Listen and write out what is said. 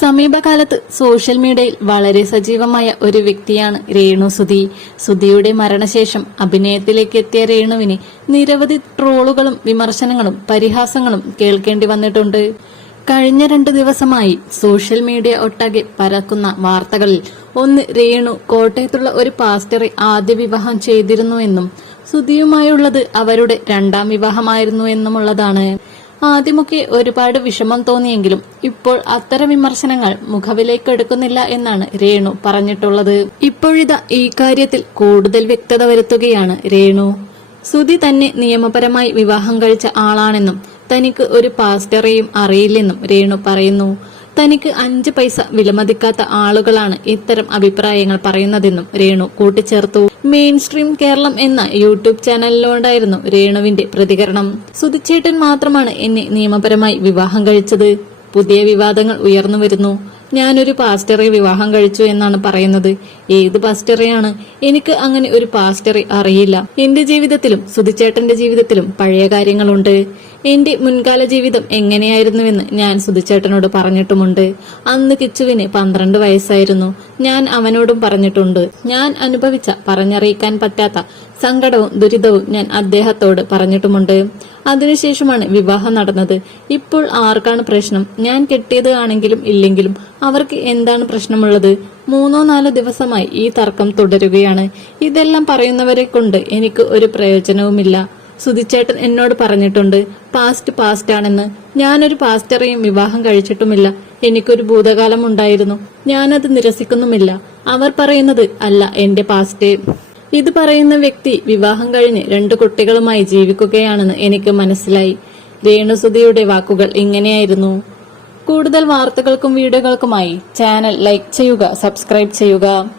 സമീപകാലത്ത് സോഷ്യൽ മീഡിയയിൽ വളരെ സജീവമായ ഒരു വ്യക്തിയാണ് രേണു സുധി. സുധിയുടെ മരണശേഷം അഭിനയത്തിലേക്ക് എത്തിയ രേണുവിന് നിരവധി ട്രോളുകളും വിമർശനങ്ങളും പരിഹാസങ്ങളും കേൾക്കേണ്ടി വന്നിട്ടുണ്ട്. കഴിഞ്ഞ രണ്ടു ദിവസമായി സോഷ്യൽ മീഡിയ ഒട്ടാകെ പരക്കുന്ന വാർത്തകളിൽ ഒന്ന് രേണു കോട്ടയത്തുള്ള ഒരു പാസ്റ്ററെ ആദ്യ വിവാഹം ചെയ്തിരുന്നുവെന്നും സുധിയുമായുള്ളത് അവരുടെ രണ്ടാം വിവാഹമായിരുന്നു എന്നുമുള്ളതാണ്. ആദ്യമൊക്കെ ഒരുപാട് വിഷമം തോന്നിയെങ്കിലും ഇപ്പോൾ അത്തരം വിമർശനങ്ങൾ മുഖവിലേക്ക് എടുക്കുന്നില്ല എന്നാണ് രേണു പറഞ്ഞിട്ടുള്ളത്. ഇപ്പോഴിതാ ഈ കാര്യത്തിൽ കൂടുതൽ വ്യക്തത വരുത്തുകയാണ് രേണു. സുധി തന്നെ നിയമപരമായി വിവാഹം കഴിച്ച ആളാണെന്നും തനിക്ക് ഒരു പാസ്റ്ററേയും അറിയില്ലെന്നും രേണു പറയുന്നു. തനിക്ക് അഞ്ച് പൈസ വിലമതിക്കാത്ത ആളുകളാണ് ഇത്തരം അഭിപ്രായങ്ങൾ പറയുന്നതെന്നും രേണു കൂട്ടിച്ചേർത്തു. മെയിൻ സ്ട്രീം കേരളം എന്ന യൂട്യൂബ് ചാനലിലുണ്ടായിരുന്നു രേണുവിന്റെ പ്രതികരണം. സുധിച്ചേട്ടൻ മാത്രമാണ് എന്നെ നിയമപരമായി വിവാഹം കഴിച്ചത്. പുതിയ വിവാദങ്ങൾ ഉയർന്നു വരുന്നു. ഞാനൊരു പാസ്റ്ററെ വിവാഹം കഴിച്ചു എന്നാണ് പറയുന്നത്. ഏത് പാസ്റ്ററെയാണ്? എനിക്ക് അങ്ങനെ ഒരു പാസ്റ്ററെ അറിയില്ല. എന്റെ ജീവിതത്തിലും സുധിച്ചേട്ടന്റെ ജീവിതത്തിലും പഴയ കാര്യങ്ങളുണ്ട്. എന്റെ മുൻകാല ജീവിതം എങ്ങനെയായിരുന്നുവെന്ന് ഞാൻ സുധിച്ചേട്ടനോട് പറഞ്ഞിട്ടുമുണ്ട്. അന്ന് കിച്ചുവിന് പന്ത്രണ്ട് വയസ്സായിരുന്നു. ഞാൻ അവനോടും പറഞ്ഞിട്ടുണ്ട്. ഞാൻ അനുഭവിച്ച പറഞ്ഞറിയിക്കാൻ പറ്റാത്ത സങ്കടവും ദുരിതവും ഞാൻ അദ്ദേഹത്തോട് പറഞ്ഞിട്ടുമുണ്ട്. അതിനുശേഷമാണ് വിവാഹം നടന്നത്. ഇപ്പോൾ ആർക്കാണ് പ്രശ്നം? ഞാൻ കെട്ടിയത് ആണെങ്കിലും ഇല്ലെങ്കിലും അവർക്ക് എന്താണ് പ്രശ്നമുള്ളത്? മൂന്നോ നാലോ ദിവസമായി ഈ തർക്കം തുടരുകയാണ്. ഇതെല്ലാം പറയുന്നവരെ കൊണ്ട് എനിക്ക് ഒരു പ്രയോജനവുമില്ല. സുധിച്ചേട്ടൻ എന്നോട് പറഞ്ഞിട്ടുണ്ട് പാസ്റ്റ് പാസ്റ്റ് ആണെന്ന് ഞാനൊരു പാസ്റ്ററെയും വിവാഹം കഴിച്ചിട്ടുമില്ല. എനിക്കൊരു ഭൂതകാലം ഉണ്ടായിരുന്നു ഞാനത് നിരസിക്കുന്നുമില്ല. അവർ പറയുന്നത് അല്ല എന്റെ പാസ്റ്റ്. ഇത് പറയുന്ന വ്യക്തി വിവാഹം കഴിഞ്ഞ് രണ്ടു കുട്ടികളുമായി ജീവിക്കുകയാണെന്ന് എനിക്ക് മനസ്സിലായി. രേണുസുതിയുടെ വാക്കുകൾ ഇങ്ങനെയായിരുന്നു. കൂടുതൽ വാർത്തകൾക്കും വീഡിയോകൾക്കുമായി ചാനൽ ലൈക്ക് ചെയ്യുക സബ്സ്ക്രൈബ് ചെയ്യുക.